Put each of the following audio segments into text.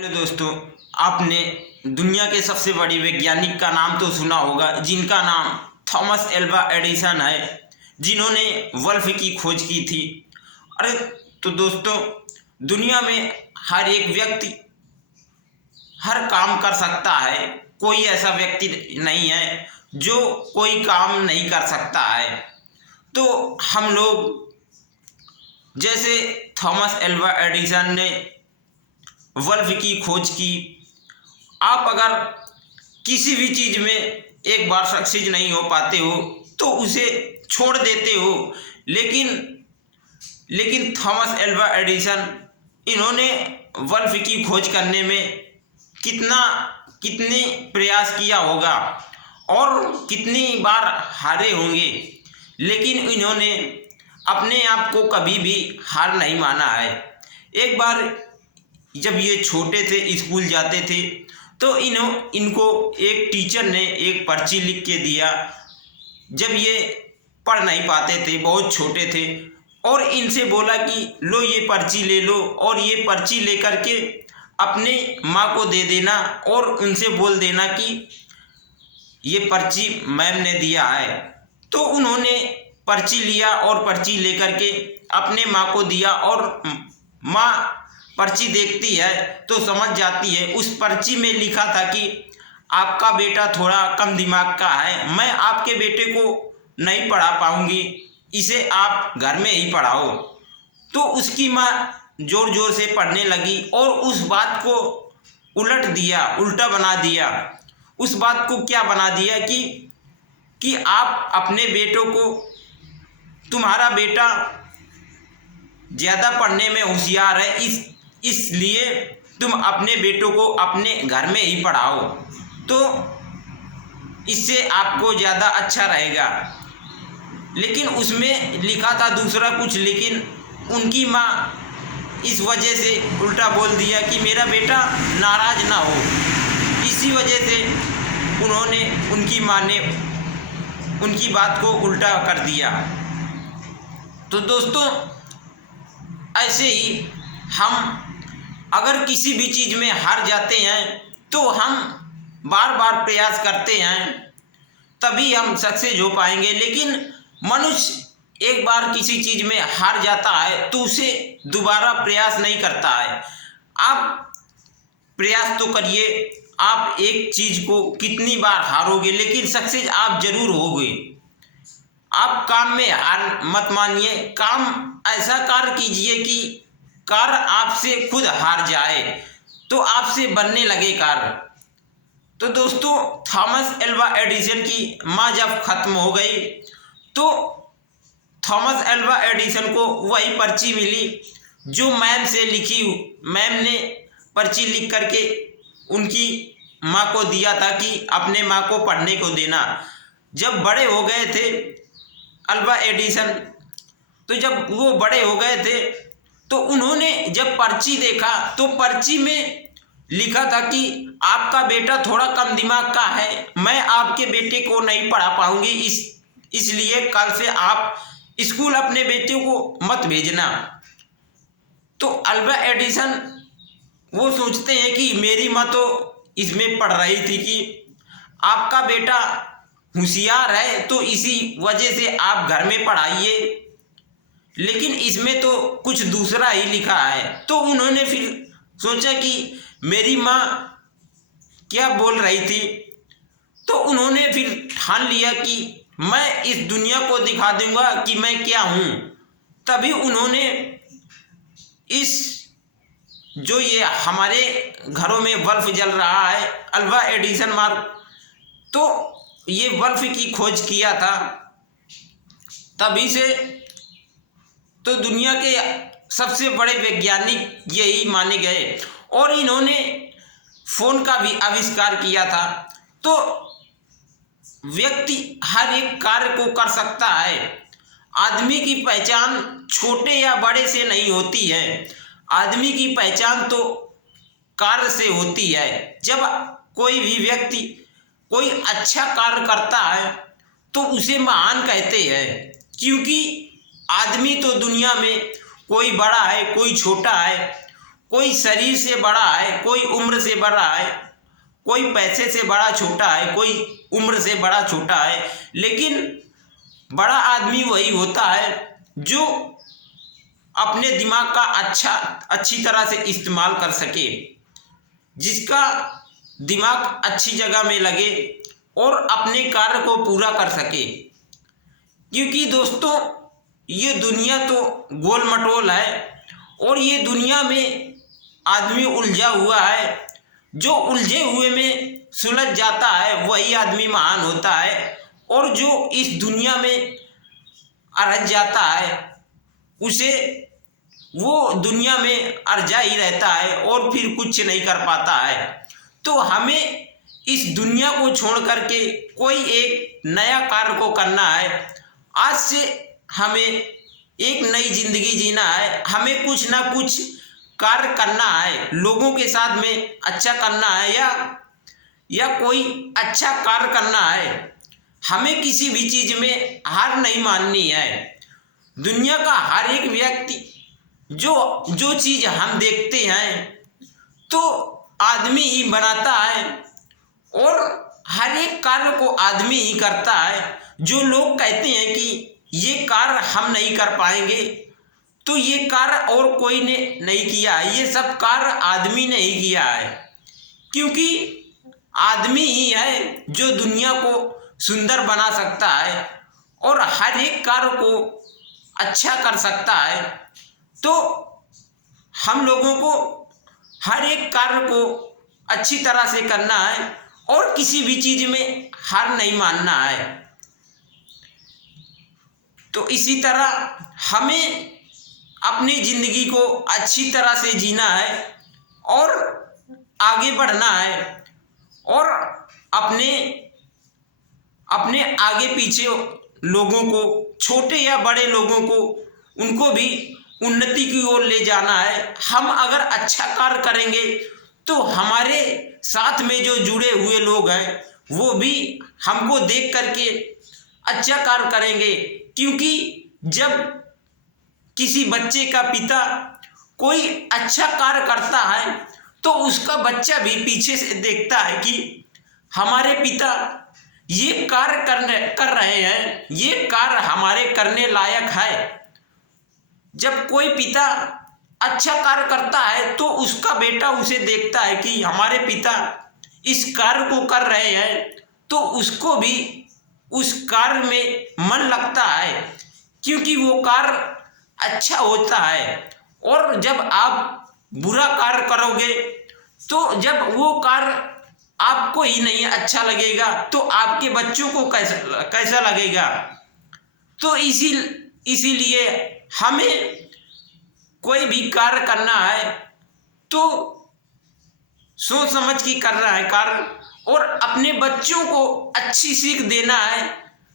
Hello दोस्तों, आपने दुनिया के सबसे बड़े वैज्ञानिक का नाम तो सुना होगा, जिनका नाम थॉमस एल्वा एडिसन है, जिन्होंने बल्ब की खोज की थी। अरे तो दोस्तों, दुनिया में हर एक व्यक्ति हर काम कर सकता है। कोई ऐसा व्यक्ति नहीं है जो कोई काम नहीं कर सकता है। तो हम लोग जैसे थॉमस एल्वा एडिसन ने बल्ब की खोज की। आप अगर किसी भी चीज़ में एक बार सक्सेस नहीं हो पाते हो तो उसे छोड़ देते हो, लेकिन लेकिन थॉमस एल्वा एडिसन, इन्होंने बल्ब की खोज करने में कितने प्रयास किया होगा और कितनी बार हारे होंगे, लेकिन इन्होंने अपने आप को कभी भी हार नहीं माना है। एक बार जब ये छोटे थे, स्कूल जाते थे, तो इनको एक टीचर ने एक पर्ची लिख के दिया। जब ये पढ़ नहीं पाते थे, बहुत छोटे थे, और इनसे बोला कि लो ये पर्ची ले लो और ये पर्ची लेकर के अपने माँ को दे देना और उनसे बोल देना कि ये पर्ची मैम ने दिया है। तो उन्होंने पर्ची लिया और पर्ची लेकर के अपने माँ को दिया, और माँ पर्ची देखती है तो समझ जाती है। उस पर्ची में लिखा था कि आपका बेटा थोड़ा कम दिमाग का है, मैं आपके बेटे को नहीं पढ़ा पाऊंगी, इसे आप घर में ही पढ़ाओ। तो उसकी माँ जोर जोर से पढ़ने लगी और उस बात को उलट दिया, उल्टा बना दिया। उस बात को क्या बना दिया कि आप अपने बेटों को, तुम्हारा बेटा ज़्यादा पढ़ने में होशियार है, इसलिए तुम अपने बेटों को अपने घर में ही पढ़ाओ, तो इससे आपको ज़्यादा अच्छा रहेगा। लेकिन उसमें लिखा था दूसरा कुछ, लेकिन उनकी माँ इस वजह से उल्टा बोल दिया कि मेरा बेटा नाराज़ ना हो। इसी वजह से उनकी माँ ने उनकी बात को उल्टा कर दिया। तो दोस्तों, ऐसे ही हम अगर किसी भी चीज़ में हार जाते हैं तो हम बार बार प्रयास करते हैं, तभी हम सक्सेस हो पाएंगे। लेकिन मनुष्य एक बार किसी चीज़ में हार जाता है तो उसे दोबारा प्रयास नहीं करता है। आप प्रयास तो करिए, आप एक चीज़ को कितनी बार हारोगे लेकिन सक्सेस आप जरूर होगे। आप काम में हार मत मानिए, काम ऐसा कार्य कीजिए कि कार्य आपसे खुद हार जाए, तो आपसे बनने लगे कार्य। तो दोस्तों, थॉमस एल्वा एडिसन की माँ जब खत्म हो गई तो थॉमस एल्वा एडिसन को वही पर्ची मिली जो मैम से लिखी। मैम ने पर्ची लिख करके उनकी माँ को दिया था कि अपने माँ को पढ़ने को देना। जब बड़े हो गए थे एल्वा एडिसन, तो जब वो बड़े हो गए थे तो उन्होंने जब पर्ची देखा तो पर्ची में लिखा था कि आपका बेटा थोड़ा कम दिमाग का है, मैं आपके बेटे को नहीं पढ़ा पाऊंगी, इसलिए कल से आप स्कूल अपने बेटे को मत भेजना। तो एल्वा एडिसन वो सोचते हैं कि मेरी माँ तो इसमें पढ़ रही थी कि आपका बेटा होशियार है तो इसी वजह से आप घर में पढ़ाइए, लेकिन इसमें तो कुछ दूसरा ही लिखा है। तो उन्होंने फिर सोचा कि मेरी माँ क्या बोल रही थी, तो उन्होंने फिर ठान लिया कि मैं इस दुनिया को दिखा दूंगा कि मैं क्या हूँ। तभी उन्होंने इस जो ये हमारे घरों में बल्ब जल रहा है, एल्वा एडिसन मार्क, तो ये बल्ब की खोज किया था। तभी से तो दुनिया के सबसे बड़े वैज्ञानिक यही माने गए, और इन्होंने फोन का भी आविष्कार किया था। तो व्यक्ति हर एक कार्य को कर सकता है। आदमी की पहचान छोटे या बड़े से नहीं होती है, आदमी की पहचान तो कार्य से होती है। जब कोई भी व्यक्ति कोई अच्छा कार्य करता है तो उसे महान कहते हैं, क्योंकि आदमी तो दुनिया में कोई बड़ा है कोई छोटा है, कोई शरीर से बड़ा है, कोई उम्र से बड़ा है, कोई पैसे से बड़ा छोटा है, कोई उम्र से बड़ा छोटा है, लेकिन बड़ा आदमी वही होता है जो अपने दिमाग का अच्छी तरह से इस्तेमाल कर सके, जिसका दिमाग अच्छी जगह में लगे और अपने कार्य को पूरा कर सके। क्योंकि दोस्तों ये दुनिया तो गोल मटोल है और ये दुनिया में आदमी उलझा हुआ है। जो उलझे हुए में सुलझ जाता है वही आदमी महान होता है, और जो इस दुनिया में अरझ जाता है उसे वो दुनिया में अरझा ही रहता है और फिर कुछ नहीं कर पाता है। तो हमें इस दुनिया को छोड़ करके कोई एक नया कार्य को करना है। आज से हमें एक नई जिंदगी जीना है, हमें कुछ ना कुछ कार्य करना है, लोगों के साथ में अच्छा करना है या कोई अच्छा कार्य करना है। हमें किसी भी चीज में हार नहीं माननी है। दुनिया का हर एक व्यक्ति जो चीज हम देखते हैं तो आदमी ही बनाता है, और हर एक कार्य को आदमी ही करता है। जो लोग कहते हैं कि ये कार्य हम नहीं कर पाएंगे, तो ये कार्य और कोई ने नहीं किया है, ये सब कार्य आदमी ने ही किया है। क्योंकि आदमी ही है जो दुनिया को सुंदर बना सकता है और हर एक कार्य को अच्छा कर सकता है। तो हम लोगों को हर एक कार्य को अच्छी तरह से करना है और किसी भी चीज में हार नहीं मानना है। तो इसी तरह हमें अपनी जिंदगी को अच्छी तरह से जीना है और आगे बढ़ना है, और अपने आगे पीछे लोगों को, छोटे या बड़े लोगों को, उनको भी उन्नति की ओर ले जाना है। हम अगर अच्छा कार्य करेंगे तो हमारे साथ में जो जुड़े हुए लोग हैं वो भी हमको देख करके अच्छा कार्य करेंगे। क्योंकि जब किसी बच्चे का पिता कोई अच्छा कार्य करता है तो उसका बच्चा भी पीछे से देखता है कि हमारे पिता ये कार्य कर रहे हैं, ये कार्य हमारे करने लायक है। जब कोई पिता अच्छा कार्य करता है तो उसका बेटा उसे देखता है कि हमारे पिता इस कार्य को कर रहे हैं, तो उसको भी उस कार्य में मन लगता है, क्योंकि वो कार्य अच्छा होता है। और जब आप बुरा कार्य करोगे तो जब वो कार्य आपको ही नहीं अच्छा लगेगा तो आपके बच्चों को कैसा लगेगा। तो इसीलिए हमें कोई भी कार्य करना है तो सोच समझ के करना है कार्य, और अपने बच्चों को अच्छी सीख देना है,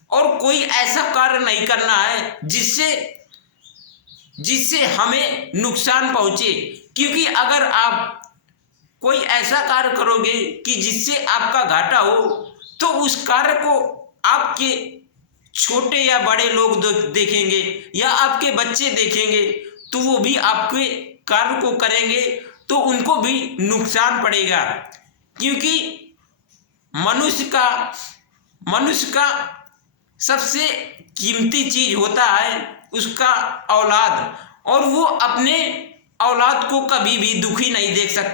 और कोई ऐसा कार्य नहीं करना है जिससे हमें नुकसान पहुंचे। क्योंकि अगर आप कोई ऐसा कार्य करोगे कि जिससे आपका घाटा हो तो उस कार्य को आपके छोटे या बड़े लोग देखेंगे या आपके बच्चे देखेंगे, तो वो भी आपके कार्य को करेंगे तो उनको भी नुकसान पड़ेगा। क्योंकि मनुष्य का सबसे कीमती चीज होता है उसका औलाद, और वो अपने औलाद को कभी भी दुखी नहीं देख सकता।